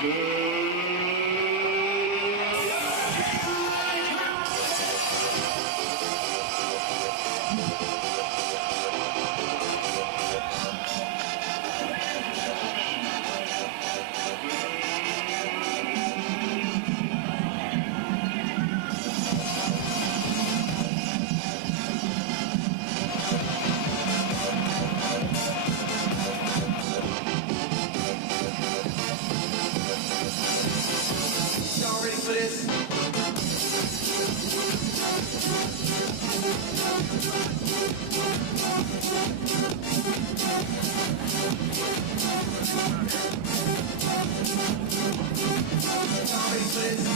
Y'all ready for this? Y'all ready for this?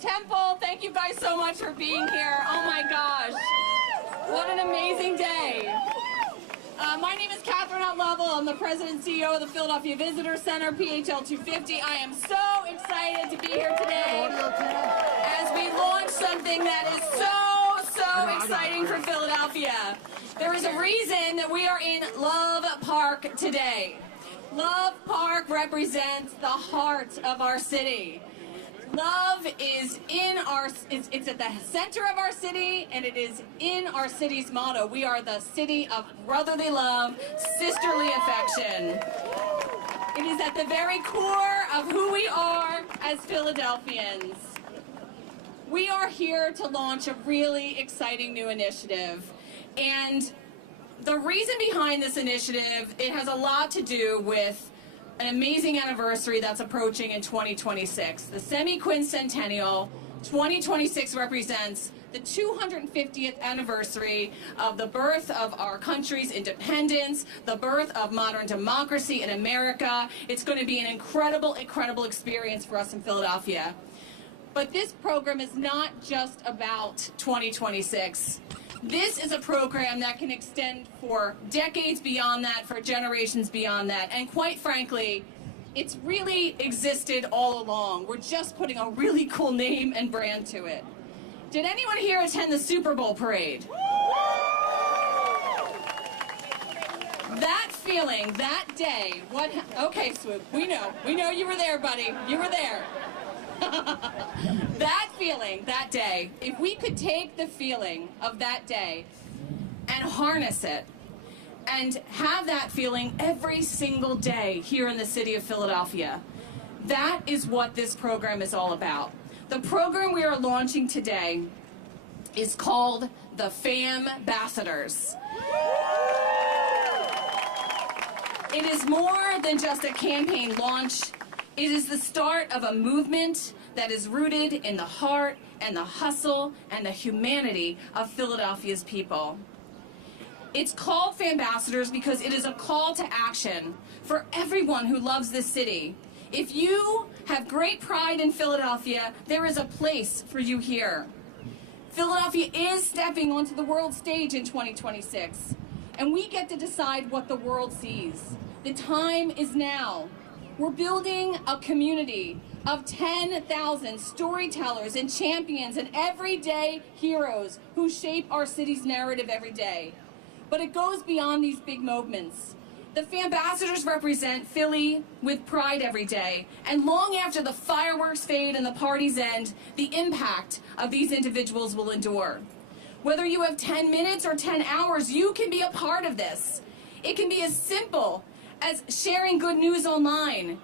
Temple, thank you guys so much for being here. Oh my gosh, what an amazing day. My name is Catherine Lovell. I'm the president and CEO of the Philadelphia Visitor Center, PHL 250. I am so excited to be here today as we launch something that is so exciting for Philadelphia. There is a reason that we are in Love Park today. Love Park represents the heart of our city. Love is it's at the center of our city, and it is in our city's motto. We are the city of brotherly love, sisterly affection. It is at the very core of who we are as Philadelphians. We are here to launch a really exciting new initiative. And the reason behind this initiative, it has a lot to do with an amazing anniversary that's approaching in 2026. The semi-quincentennial 2026 represents the 250th anniversary of the birth of our country's independence, the birth of modern democracy in America. It's going to be an incredible experience for us in Philadelphia. But this program is not just about 2026. This is a program that can extend for decades beyond that, for generations beyond that, and quite frankly, it's really existed all along. We're just putting a really cool name and brand to it. Did anyone here attend the Super Bowl parade? That feeling, that day, okay, Swoop, we know you were there, buddy, you were there. That feeling, that day, if we could take the feeling of that day and harness it and have that feeling every single day here in the city of Philadelphia, that is what this program is all about. The program we are launching today is called the Phambassadors. It is more than just a campaign launch. It is the start of a movement that is rooted in the heart and the hustle and the humanity of Philadelphia's people. It's called Phambassadors because it is a call to action for everyone who loves this city. If you have great pride in Philadelphia, there is a place for you here. Philadelphia is stepping onto the world stage in 2026, and we get to decide what the world sees. The time is now. We're building a community of 10,000 storytellers and champions and everyday heroes who shape our city's narrative every day. But it goes beyond these big moments. The Phambassadors represent Philly with pride every day, and long after the fireworks fade and the parties end, the impact of these individuals will endure. Whether you have 10 minutes or 10 hours, you can be a part of this. It can be as simple as sharing good news online,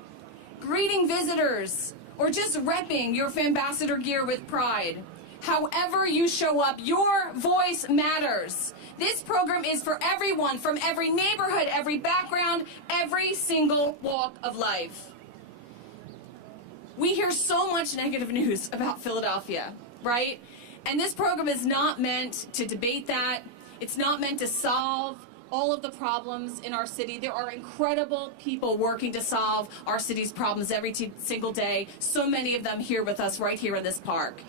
greeting visitors, or just repping your Phambassador gear with pride. However you show up, your voice matters. This program is for everyone, from every neighborhood, every background, every single walk of life. We hear so much negative news about Philadelphia, right? And this program is not meant to debate that. It's not meant to solve all of the problems in our city. There are incredible people working to solve our city's problems every single day. So many of them here with us right here in this park.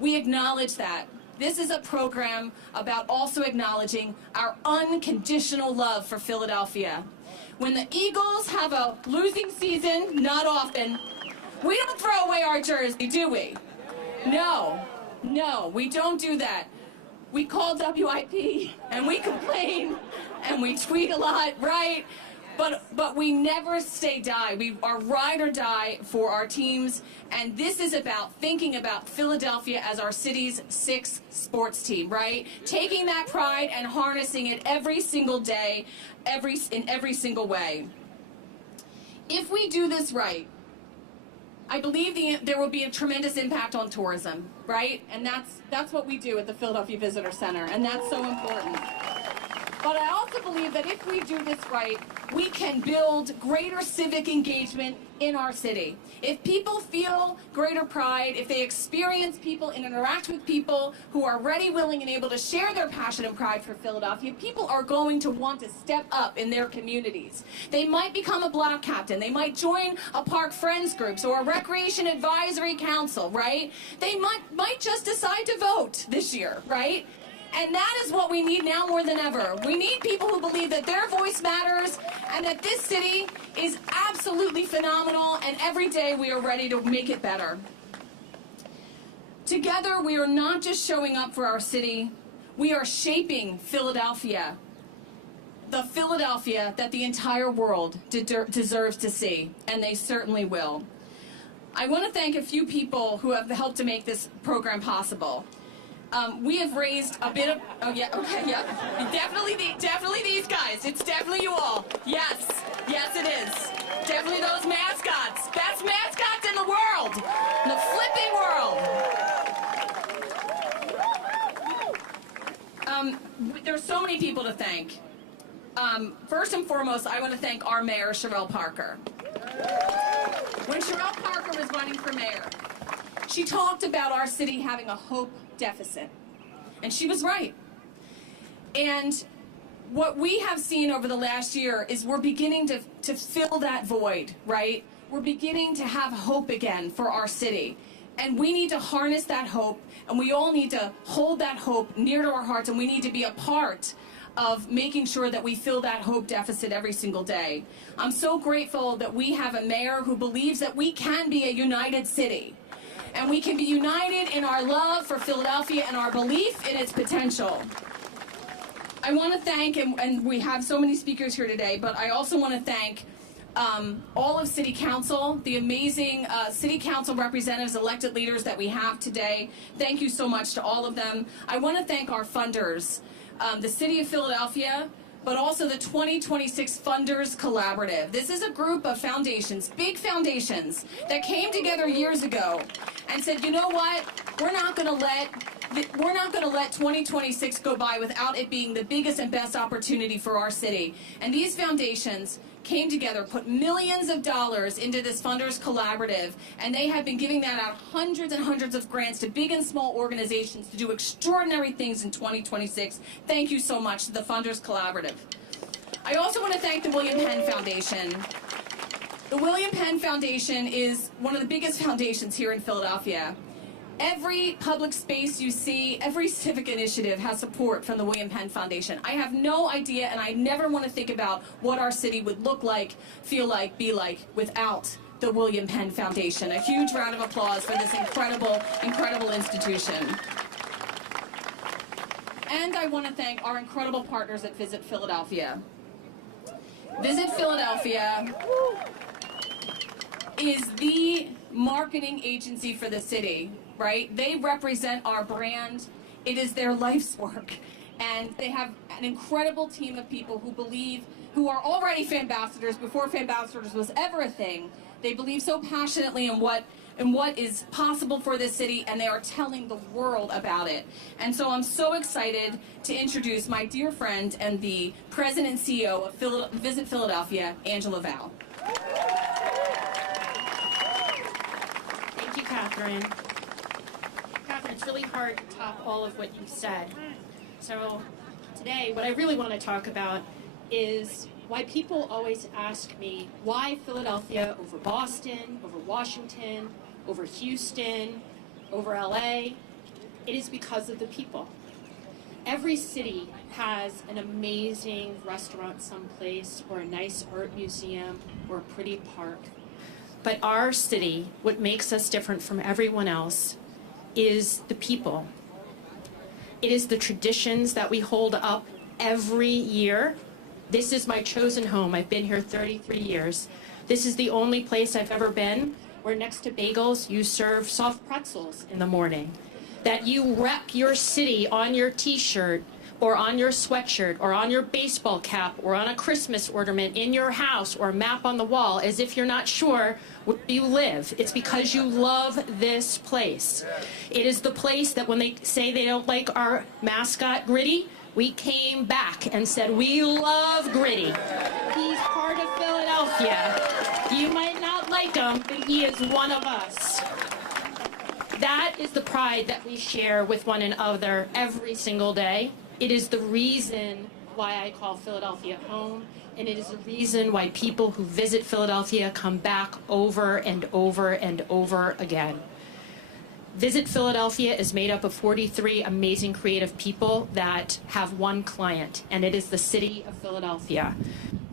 We acknowledge that. This is a program about also acknowledging our unconditional love for Philadelphia. When the Eagles have a losing season, not often, we don't throw away our jersey, do we? No, we don't do that. We call WIP and we complain and we tweet a lot, right? But we never stay die. We are ride or die for our teams, and this is about thinking about Philadelphia as our city's sixth sports team, right? Taking that pride and harnessing it every single day, in every single way. If we do this right, I believe there will be a tremendous impact on tourism, right? And that's what we do at the Philadelphia Visitor Center, and that's so important. But I also believe that if we do this right, we can build greater civic engagement in our city. If people feel greater pride, if they experience people and interact with people who are ready, willing, and able to share their passion and pride for Philadelphia, people are going to want to step up in their communities. They might become a block captain. They might join a park friends groups or a recreation advisory council, right? They might just decide to vote this year, right? And that is what we need now more than ever. We need people who believe that their voice matters and that this city is absolutely phenomenal, and every day we are ready to make it better. Together, we are not just showing up for our city, we are shaping Philadelphia. The Philadelphia that the entire world deserves to see, and they certainly will. I want to thank a few people who have helped to make this program possible. We have raised a bit of, definitely these guys. It's definitely you all. Yes, it is. Definitely those mascots. Best mascots in the world, in the flipping world. There's so many people to thank. First and foremost, I want to thank our mayor, Sherelle Parker. When Sherelle Parker was running for mayor, she talked about our city having a hope deficit. And she was right. And what we have seen over the last year is we're beginning to fill that void, right? We're beginning to have hope again for our city. And we need to harness that hope, and we all need to hold that hope near to our hearts, and we need to be a part of making sure that we fill that hope deficit every single day. I'm so grateful that we have a mayor who believes that we can be a united city. And we can be united in our love for Philadelphia and our belief in its potential. I want to thank, and we have so many speakers here today, but I also want to thank all of City Council, the amazing City Council representatives, elected leaders that we have today. Thank you so much to all of them. I want to thank our funders, the City of Philadelphia, but also the 2026 Funders Collaborative. This is a group of foundations, big foundations, that came together years ago and said, you know what, we're not going to let 2026 go by without it being the biggest and best opportunity for our city. And these foundations came together, put millions of dollars into this Funders Collaborative, and they have been giving that out hundreds and hundreds of grants to big and small organizations to do extraordinary things in 2026. Thank you so much to the Funders Collaborative. I also want to thank the William Penn Foundation. The William Penn Foundation is one of the biggest foundations here in Philadelphia. Every public space you see, every civic initiative has support from the William Penn Foundation. I have no idea, and I never want to think about what our city would look like, feel like, be like without the William Penn Foundation. A huge round of applause for this incredible, incredible institution. And I want to thank our incredible partners at Visit Philadelphia. Visit Philadelphia is the marketing agency for the city, right? They represent our brand. It is their life's work. And they have an incredible team of people who are already Phambassadors before Phambassadors was ever a thing. They believe so passionately in what is possible for this city, and they are telling the world about it. And so I'm so excited to introduce my dear friend and the president and CEO of Visit Philadelphia, Angela Val. Thank you, Catherine. Catherine, it's really hard to top all of what you said. So today, what I really want to talk about is why people always ask me, why Philadelphia over Boston, over Washington, over Houston, over LA? It is because of the people. Every city has an amazing restaurant someplace, or a nice art museum, or a pretty park. But our city, what makes us different from everyone else, is the people. It is the traditions that we hold up every year. This is my chosen home. I've been here 33 years. This is the only place I've ever been where next to bagels you serve soft pretzels in the morning. That you rep your city on your t-shirt or on your sweatshirt or on your baseball cap or on a Christmas ornament in your house or a map on the wall as if you're not sure where you live. It's because you love this place. It is the place that when they say they don't like our mascot Gritty, we came back and said, we love Gritty. He's part of Philadelphia. You might not like him, but he is one of us. That is the pride that we share with one another every single day. It is the reason why I call Philadelphia home, and it is the reason why people who visit Philadelphia come back over and over and over again. Visit Philadelphia is made up of 43 amazing creative people that have one client, and it is the city of Philadelphia.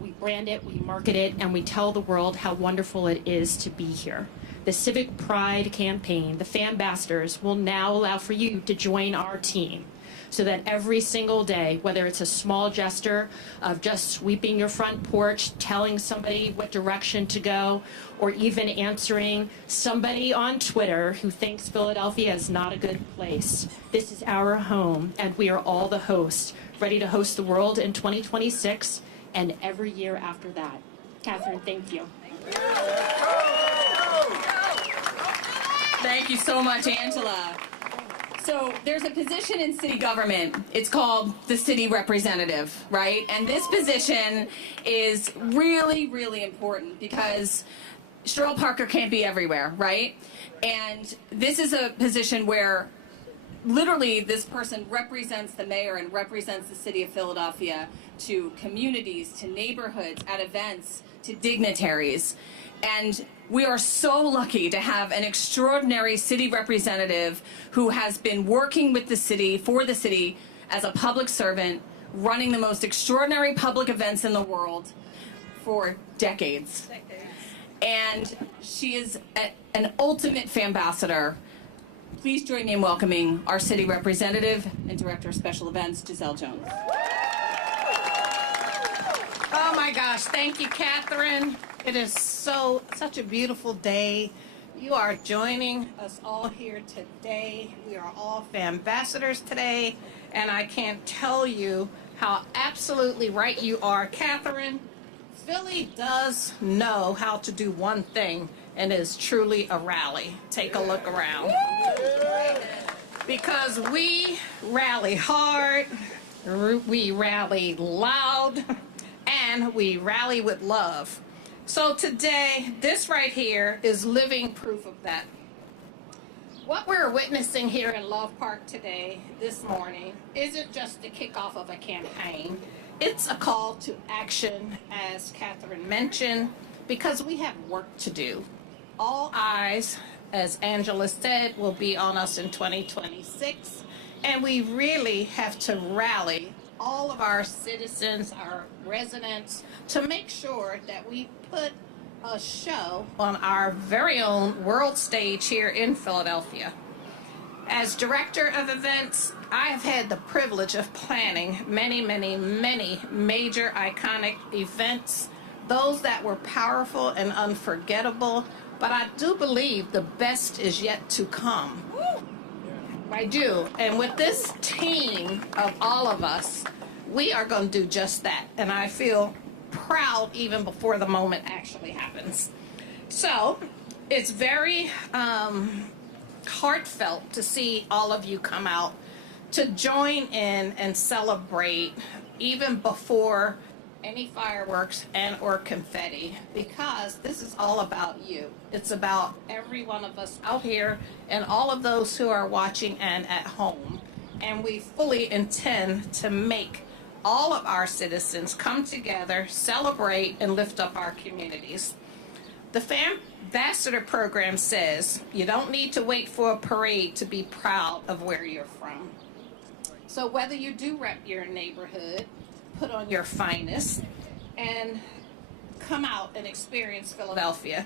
We brand it, we market it, and we tell the world how wonderful it is to be here. The Civic Pride campaign, the Phambassadors, will now allow for you to join our team so that every single day, whether it's a small gesture of just sweeping your front porch, telling somebody what direction to go, or even answering somebody on Twitter who thinks Philadelphia is not a good place. This is our home, and we are all the hosts, ready to host the world in 2026 and every year after that. Catherine, thank you. Thank you so much, Angela. So there's a position in city government. It's called the city representative, right? And this position is really, really important because Cheryl Parker can't be everywhere, right? And this is a position where literally this person represents the mayor and represents the city of Philadelphia to communities, to neighborhoods, at events, to dignitaries. And we are so lucky to have an extraordinary city representative who has been working with the city, for the city, as a public servant, running the most extraordinary public events in the world for decades. And she is an ultimate Phambassador. Please join me in welcoming our city representative and director of special events, Giselle Jones. Oh my gosh, thank you, Catherine. It is such a beautiful day. You are joining us all here today. We are all Phambassadors today, and I can't tell you how absolutely right you are, Catherine. Philly does know how to do one thing, and it is truly a rally. Take a look around. Because we rally hard, we rally loud, and we rally with love. So today, this right here is living proof of that. What we're witnessing here in Love Park today, this morning, isn't just the kickoff of a campaign. It's a call to action, as Catherine mentioned, because we have work to do. All eyes, as Angela said, will be on us in 2026, and we really have to rally all of our citizens, our residents, to make sure that we put a show on our very own world stage here in Philadelphia. As director of events, I have had the privilege of planning many major iconic events, those that were powerful and unforgettable, but I do believe the best is yet to come. I do. And with this team of all of us, we are going to do just that. And I feel proud even before the moment actually happens. So it's very heartfelt to see all of you come out to join in and celebrate even before any fireworks and or confetti, because this is all about you. It's about every one of us out here and all of those who are watching and at home. And we fully intend to make all of our citizens come together, celebrate, and lift up our communities. The Phambassador program says you don't need to wait for a parade to be proud of where you're from. So whether you do rep your neighborhood, put on your finest, and come out and experience Philadelphia,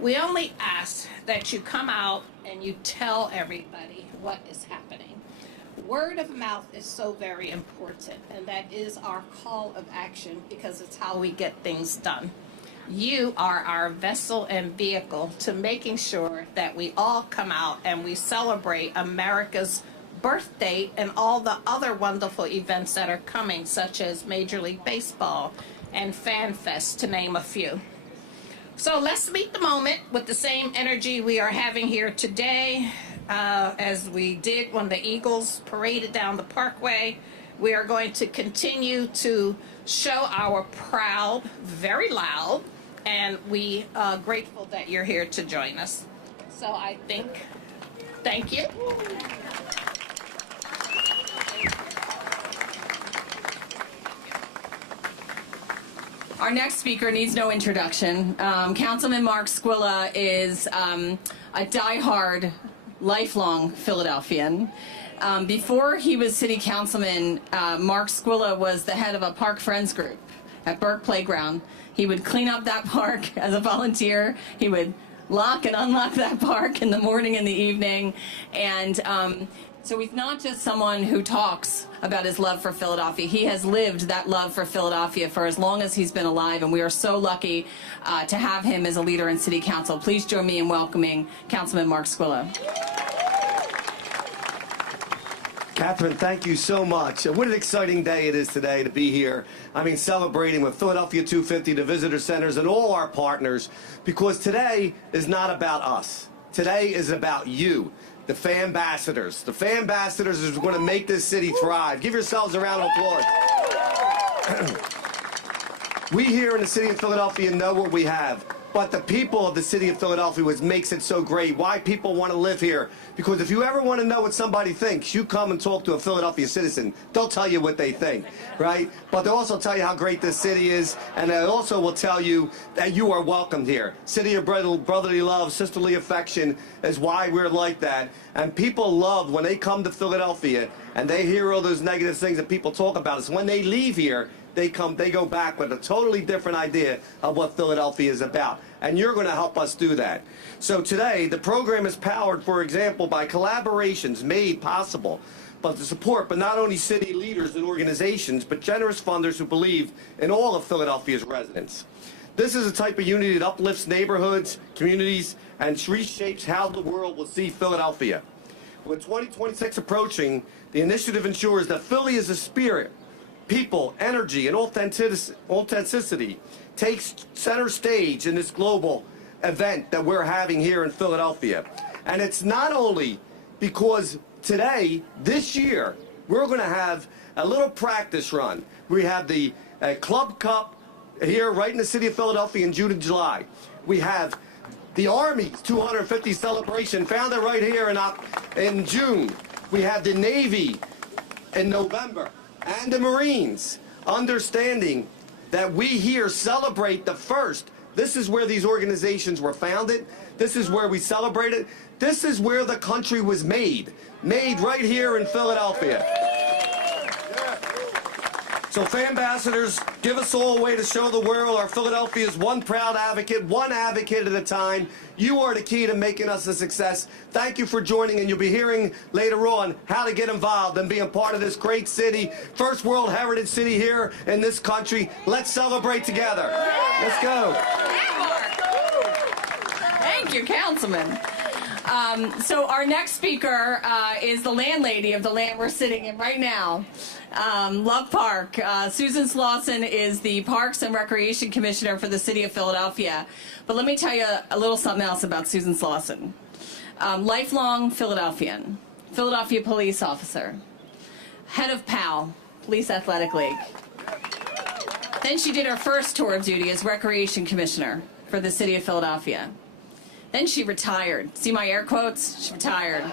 we only ask that you come out and you tell everybody what is happening. Word of mouth is so very important, and that is our call of action because it's how we get things done. You are our vessel and vehicle to making sure that we all come out and we celebrate America's birthday and all the other wonderful events that are coming, such as Major League Baseball and Fan Fest, to name a few. So let's meet the moment with the same energy we are having here today. As we did when the Eagles paraded down the Parkway, we are going to continue to show our proud, very loud, and we are grateful that you're here to join us. So I think, thank you. Our next speaker needs no introduction. Councilman Mark Squilla is a diehard, lifelong Philadelphian. Before he was city councilman, Mark Squilla was the head of a park friends group at Burke Playground. He would clean up that park as a volunteer. He would lock and unlock that park in the morning and the evening. And so he's not just someone who talks about his love for Philadelphia. He has lived that love for Philadelphia for as long as he's been alive, and we are so lucky to have him as a leader in City Council. Please join me in welcoming Councilman Mark Squilla. Catherine, thank you so much. What an exciting day it is today to be here. I mean, celebrating with Philadelphia 250, the visitor centers, and all our partners, because today is not about us. Today is about you, the Phambassadors. The Phambassadors is going to make this city thrive. Give yourselves a round of applause. We here in the city of Philadelphia know what we have. But the people of the city of Philadelphia, what makes it so great, why people want to live here. Because if you ever want to know what somebody thinks, you come and talk to a Philadelphia citizen. They'll tell you what they think, right? But they'll also tell you how great this city is, and they also will tell you that you are welcomed here. City of brotherly love, sisterly affection is why we're like that. And people love when they come to Philadelphia and they hear all those negative things that people talk about us. When they leave here, they go back with a totally different idea of what Philadelphia is about. And you're going to help us do that. So today, the program is powered, for example, by collaborations made possible, but the support, but not only city leaders and organizations, but generous funders who believe in all of Philadelphia's residents. This is a type of unity that uplifts neighborhoods, communities, and reshapes how the world will see Philadelphia. With 2026 approaching, the initiative ensures that Philly is a spirit, people, energy, and authenticity takes center stage in this global event that we're having here in Philadelphia. And it's not only because today, this year, we're going to have a little practice run. We have the Club Cup here right in the city of Philadelphia in June and July. We have the Army's 250 celebration, founded right here in June. We have the Navy in November, and the Marines, understanding that we here celebrate the first. This is where these organizations were founded. This is where we celebrate it. This is where the country was made right here in Philadelphia. So Phambassadors, give us all a way to show the world our Philadelphia is one proud advocate, one advocate at a time. You are the key to making us a success. Thank you for joining, and you'll be hearing later on how to get involved and being part of this great city, first World Heritage City here in this country. Let's celebrate together. Let's go. Thank you, Councilman. So our next speaker is the landlady of the land we're sitting in right now, Love Park. Susan Slauson is the Parks and Recreation Commissioner for the City of Philadelphia. But let me tell you a little something else about Susan Slauson. Lifelong Philadelphian, Philadelphia police officer, head of PAL, Police Athletic League. Then she did her first tour of duty as Recreation Commissioner for the City of Philadelphia. Then she retired. See my air quotes? She retired.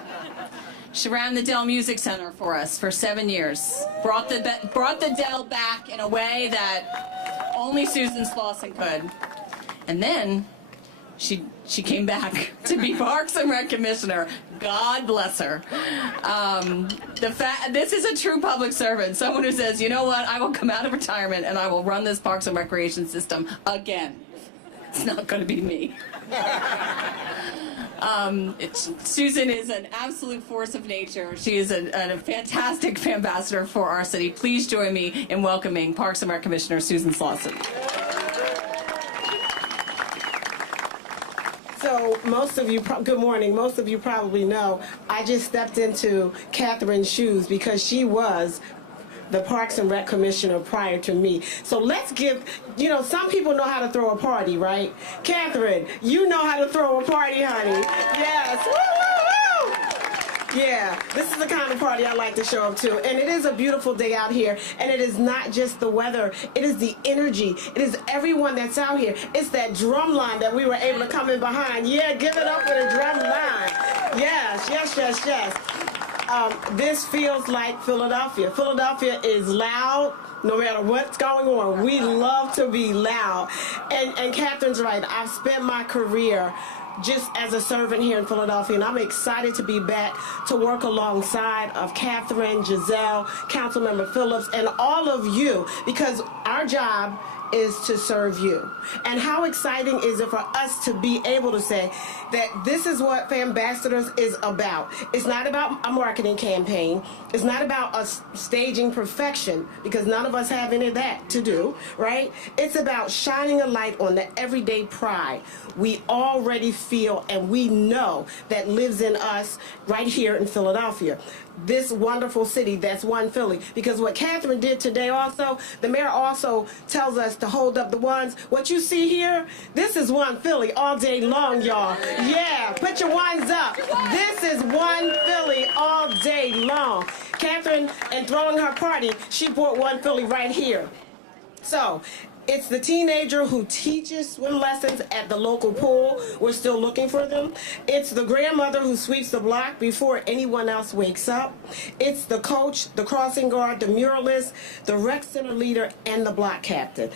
She ran the Dell Music Center for us for 7 years. Brought the Dell back in a way that only Susan Slauson could. And then she came back to be Parks and Rec Commissioner. God bless her. This is a true public servant. Someone who says, you know what, I will come out of retirement and I will run this Parks and Recreation system again. It's not going to be me. Susan is an absolute force of nature. She is a fantastic ambassador for our city. Please join me in welcoming Parks and Rec Commissioner Susan Slauson. So most of you, good morning, most of you probably know I just stepped into Catherine's shoes because she was the Parks and Rec Commissioner prior to me. So let's give, some people know how to throw a party, right? Catherine, you know how to throw a party, honey. Yes. Woo, woo, woo. Yeah, this is the kind of party I like to show up to. And it is a beautiful day out here. And it is not just the weather. It is the energy. It is everyone that's out here. It's that drum line that we were able to come in behind. Yeah, give it up for the drum line. Yes, yes, yes, yes. This feels like Philadelphia. Philadelphia is loud no matter what's going on. We love to be loud. And Catherine's right. I've spent my career just as a servant here in Philadelphia, and I'm excited to be back to work alongside of Catherine, Giselle, Councilmember Phillips, and all of you, because our job is to serve you. And how exciting is it for us to be able to say that this is what Phambassadors is about. It's not about a marketing campaign. It's not about us staging perfection, because none of us have any of that to do, right? It's about shining a light on the everyday pride we already feel and we know that lives in us right here in Philadelphia. This wonderful city that's one Philly. Because what Catherine did today also, the mayor also tells us to hold up the ones. What you see here, this is one Philly all day long, y'all. Yeah, put your ones up. This is one Philly all day long. Catherine, in throwing her party, she brought one Philly right here. So, it's the teenager who teaches swim lessons at the local pool. We're still looking for them. It's the grandmother who sweeps the block before anyone else wakes up. It's the coach, the crossing guard, the muralist, the rec center leader, and the block captain.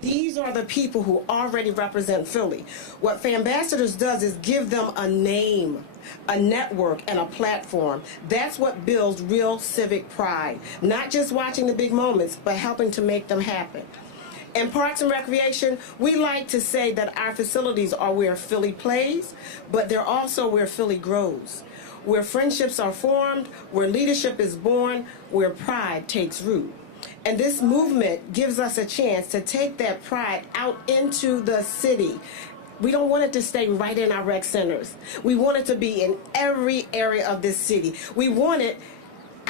These are the people who already represent Philly. What Phambassadors does is give them a name, a network, and a platform. That's what builds real civic pride. Not just watching the big moments, but helping to make them happen. In Parks and Recreation, we like to say that our facilities are where Philly plays, but they're also where Philly grows, where friendships are formed, where leadership is born, where pride takes root. And this movement gives us a chance to take that pride out into the city. We don't want it to stay right in our rec centers. We want it to be in every area of this city. We want it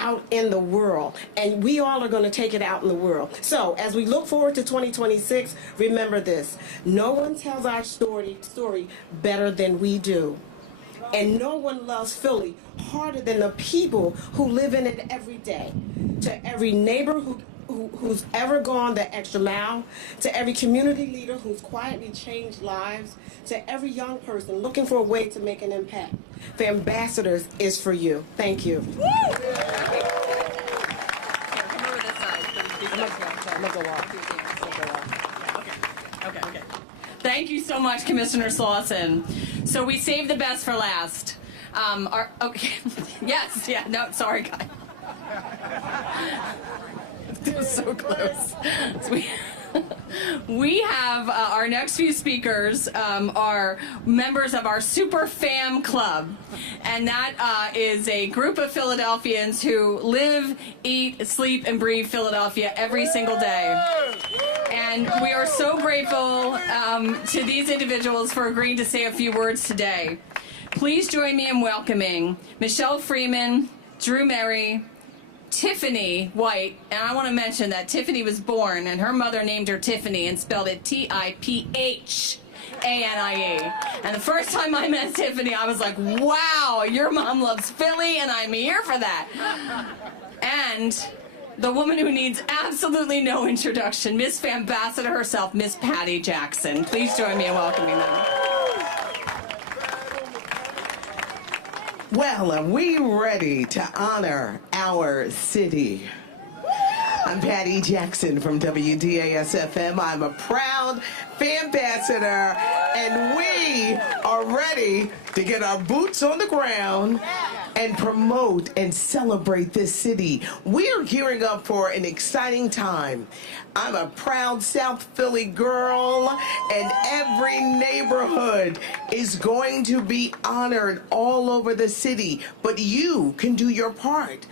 out in the world, and we all are going to take it out in the world. So as we look forward to 2026, remember this: no one tells our story better than we do, and no one loves Philly harder than the people who live in it every day. To every neighbor who who's ever gone the extra mile, to every community leader who's quietly changed lives, to every young person looking for a way to make an impact. Phambassadors is for you. Thank you. Come over this side. I'm gonna go off. Okay. Thank you so much, Commissioner Slauson. So we saved the best for last. Okay. Yes. Yeah. No. Sorry, guys. It was so close. So we have our next few speakers are members of our Super Fam Club, and that is a group of Philadelphians who live, eat, sleep, and breathe Philadelphia every single day. And we are so grateful to these individuals for agreeing to say a few words today. Please join me in welcoming Michelle Freeman, Drew Merry, Tiffany White, and I want to mention that Tiffany was born and her mother named her Tiffany and spelled it Tiphanie. And the first time I met Tiffany, I was like, wow, your mom loves Philly, and I'm here for that. And the woman who needs absolutely no introduction, Miss Phambassador herself, Miss Patty Jackson. Please join me in welcoming them. Well, are we ready to honor our city? I'm Patty Jackson from WDAS-FM. I'm a proud Phambassador, and we are ready to get our boots on the ground and promote and celebrate this city. We are gearing up for an exciting time. I'm a proud South Philly girl, and every neighborhood is going to be honored all over the city. But you can do your part.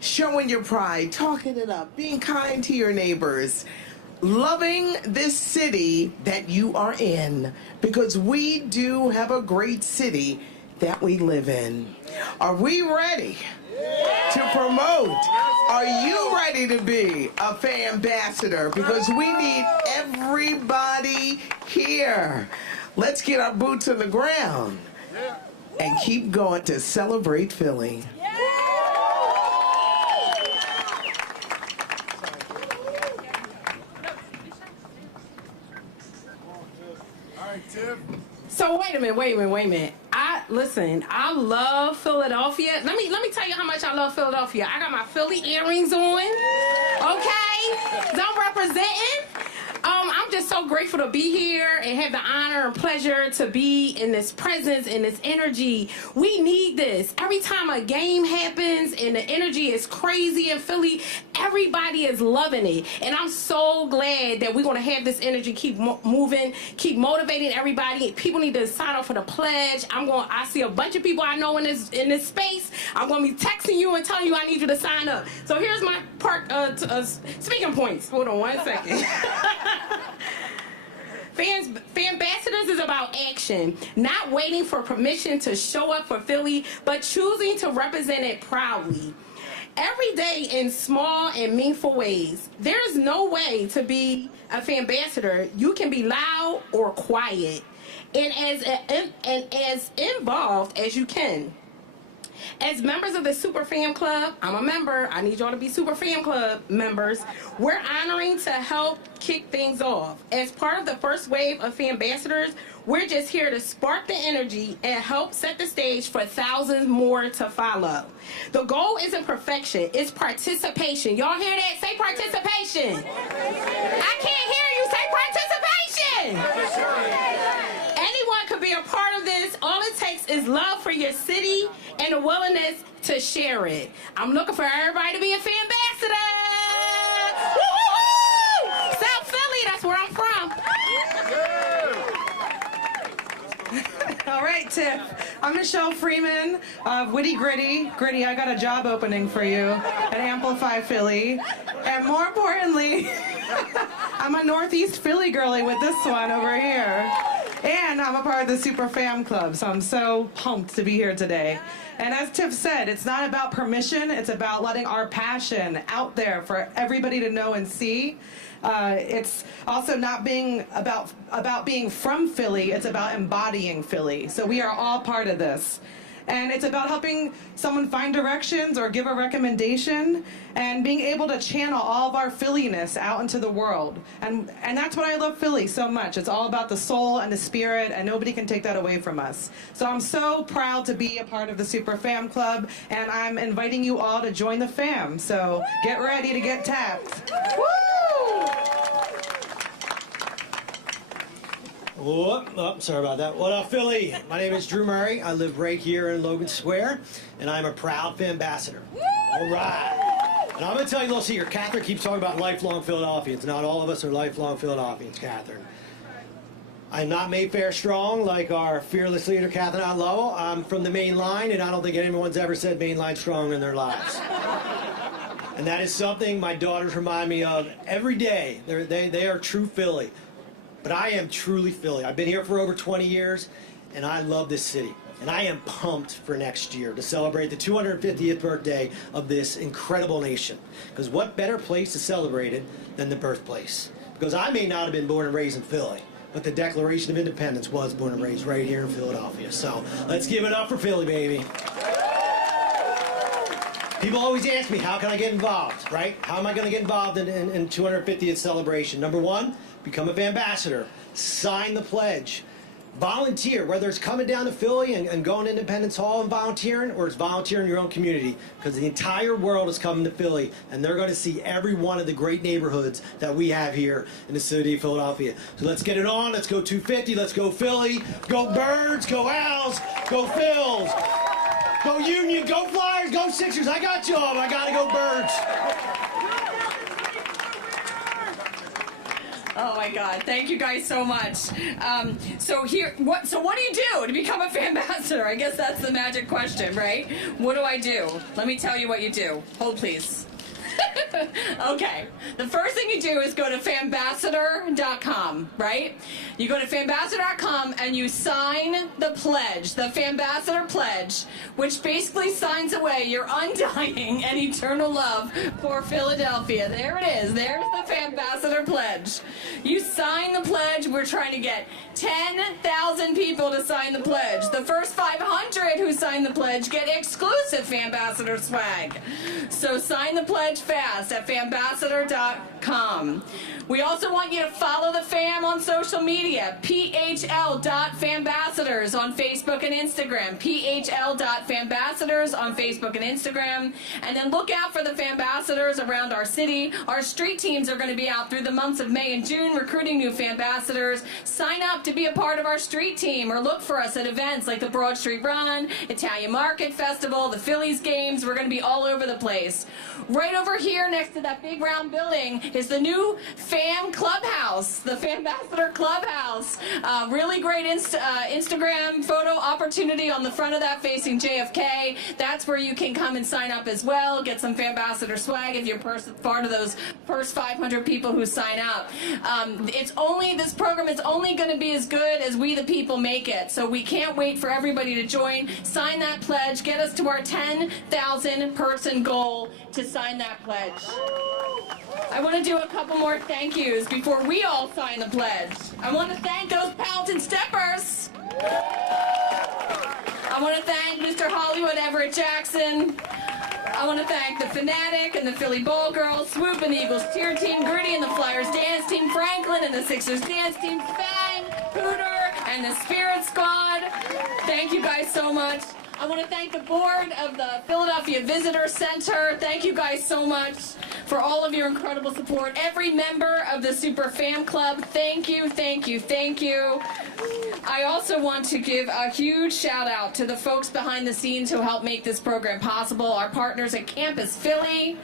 Showing your pride, talking it up, being kind to your neighbors, loving this city that you are in, because we do have a great city that we live in. Are we ready to promote? Are you ready to be a Phambassador? Because we need everybody here. Let's get our boots on the ground and keep going to celebrate Philly. So wait a minute. I love Philadelphia. Let me tell you how much I love Philadelphia. I got my Philly earrings on. Okay? I'm representing. I'm just so grateful to be here and have the honor and pleasure to be in this presence and this energy. We need this. Every time a game happens and the energy is crazy in Philly, everybody is loving it. And I'm so glad that we're going to have this energy keep moving, keep motivating everybody. People need to sign up for the pledge. I see a bunch of people I know in this space. I'm going to be texting you and telling you I need you to sign up. So here's my speaking points. Hold on one second. Phambassadors is about action, not waiting for permission to show up for Philly, but choosing to represent it proudly. Every day in small and meaningful ways. There is no way to be a Phambassador. You can be loud or quiet, and as involved as you can. As members of the Super Fam Club, I'm a member. I need y'all to be Super Fam Club members. We're honoring to help kick things off. As part of the first wave of Phambassadors, we're just here to spark the energy and help set the stage for thousands more to follow. The goal isn't perfection, it's participation. Y'all hear that? Say participation. I can't hear you. Say participation. Anyone could be a part of this. All it takes is love for your city and a willingness to share it. I'm looking for everybody to be a Phambassador. Woo-hoo-hoo! South Philly, that's where I'm from. All right, Tiff. I'm Michelle Freeman of Witty Gritty. Gritty, I got a job opening for you at Amplify Philly. And more importantly, I'm a Northeast Philly girly with this one over here. And I'm a part of the Super Fam Club, so I'm so pumped to be here today. And as Tiff said, it's not about permission, it's about letting our passion out there for everybody to know and see. It's also not being about being from Philly, it's about embodying Philly. So we are all part of this. And it's about helping someone find directions or give a recommendation and being able to channel all of our Philly-ness out into the world. And that's what I love Philly so much. It's all about the soul and the spirit, and nobody can take that away from us. So I'm so proud to be a part of the Super Fam Club, and I'm inviting you all to join the fam. So get ready to get tapped. Woo! Oh, sorry about that. What up, Philly? My name is Drew Murray. I live right here in Logan Square, and I'm a proud Phambassador. All right. And I'm going to tell you a little secret. Catherine keeps talking about lifelong Philadelphians. Not all of us are lifelong Philadelphians, Catherine. I'm not Mayfair strong like our fearless leader, Catherine Lovell. I'm from the main line, and I don't think anyone's ever said main line strong in their lives. And that is something my daughters remind me of every day. They are true Philly. But I am truly Philly. I've been here for over 20 years, and I love this city. And I am pumped for next year to celebrate the 250th birthday of this incredible nation. Because what better place to celebrate it than the birthplace? Because I may not have been born and raised in Philly, but the Declaration of Independence was born and raised right here in Philadelphia. So let's give it up for Philly, baby. People always ask me, how can I get involved, right? How am I going to get involved in 250th celebration? Number one, become a Phambassador. Sign the pledge. Volunteer, whether it's coming down to Philly and going to Independence Hall and volunteering, or it's volunteering in your own community, because the entire world is coming to Philly, and they're going to see every one of the great neighborhoods that we have here in the city of Philadelphia. So let's get it on. Let's go 250. Let's go Philly. Go Birds. Go Owls. Go Phils. Go Union. Go Flyers. Go Sixers. I got you all, but I got to go Birds. Oh my God! Thank you guys so much. So what do you do to become a Phambassador? I guess that's the magic question, right? What do I do? Let me tell you what you do. Hold, please. Okay. The first thing you do is go to Phambassador.com, right? You go to Phambassador.com and you sign the pledge, the Phambassador Pledge, which basically signs away your undying and eternal love for Philadelphia. There it is. There's the Phambassador Pledge. You sign the pledge. We're trying to get 10,000 people to sign the pledge. The first 500 who sign the pledge get exclusive Phambassador swag. So sign the pledge fast at Phambassador.com. We also want you to follow the fam on social media. PHL.Phambassadors on Facebook and Instagram. PHL.Phambassadors on Facebook and Instagram. And then look out for the Phambassadors around our city. Our street teams are going to be out through the months of May and June recruiting new Phambassadors. Sign up to be a part of our street team, or look for us at events like the Broad Street Run, Italian Market Festival, the Phillies games. We're going to be all over the place. Right over here next to that big round building is the new Fam Clubhouse, the Phambassador Clubhouse. Really great Instagram photo opportunity on the front of that facing JFK. That's where you can come and sign up as well, get some Phambassador swag if you're part of those first 500 people who sign up. This program is only going to be as good as we the people make it, so we can't wait for everybody to join. Sign that pledge, get us to our 10,000 person goal to sign that pledge. I want to do a couple more thank yous before we all sign the pledge. I want to thank those Paladin Steppers. I want to thank Mr. Hollywood Everett Jackson. I want to thank the Fanatic and the Philly Ball Girls, Swoop and the Eagles cheer team, Gritty and the Flyers dance team, Franklin and the Sixers dance team, Fang, Hooter, and the Spirit Squad. Thank you guys so much. I want to thank the board of the Philadelphia Visitor Center. Thank you guys so much for all of your incredible support. Every member of the Super Fam Club, thank you, thank you, thank you. I also want to give a huge shout out to the folks behind the scenes who helped make this program possible, our partners at Campus Philly,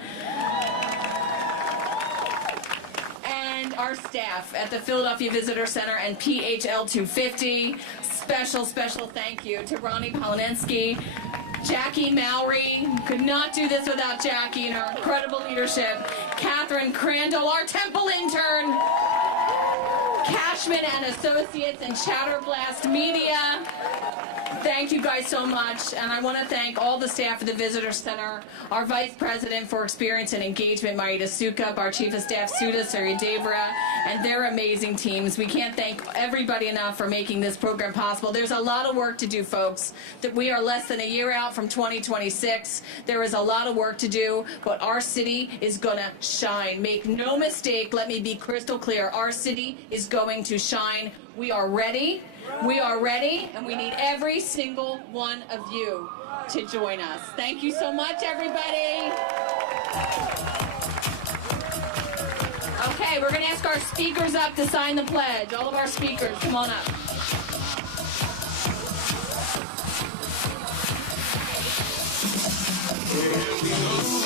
and our staff at the Philadelphia Visitor Center and PHL 250. Special thank you to Ronnie Polanensky, Jackie Mowry. Could not do this without Jackie and her incredible leadership. Catherine Crandall, our Temple intern. Cashman and Associates and Chatterblast Media. Thank Thank you guys so much, and I want to thank all the staff at the Visitor Center, our Vice President for Experience and Engagement, Marita Sukup, our Chief of Staff, Suda Suryadevara, and their amazing teams. We can't thank everybody enough for making this program possible. There's a lot of work to do, folks. That we are less than a year out from 2026. There is a lot of work to do, but our city is going to shine. Make no mistake, let me be crystal clear. Our city is going to shine. We are ready. We are ready, and we need every single one of you to join us. Thank you so much, everybody. Okay, we're going to ask our speakers up to sign the pledge. All of our speakers, come on up. Here we go.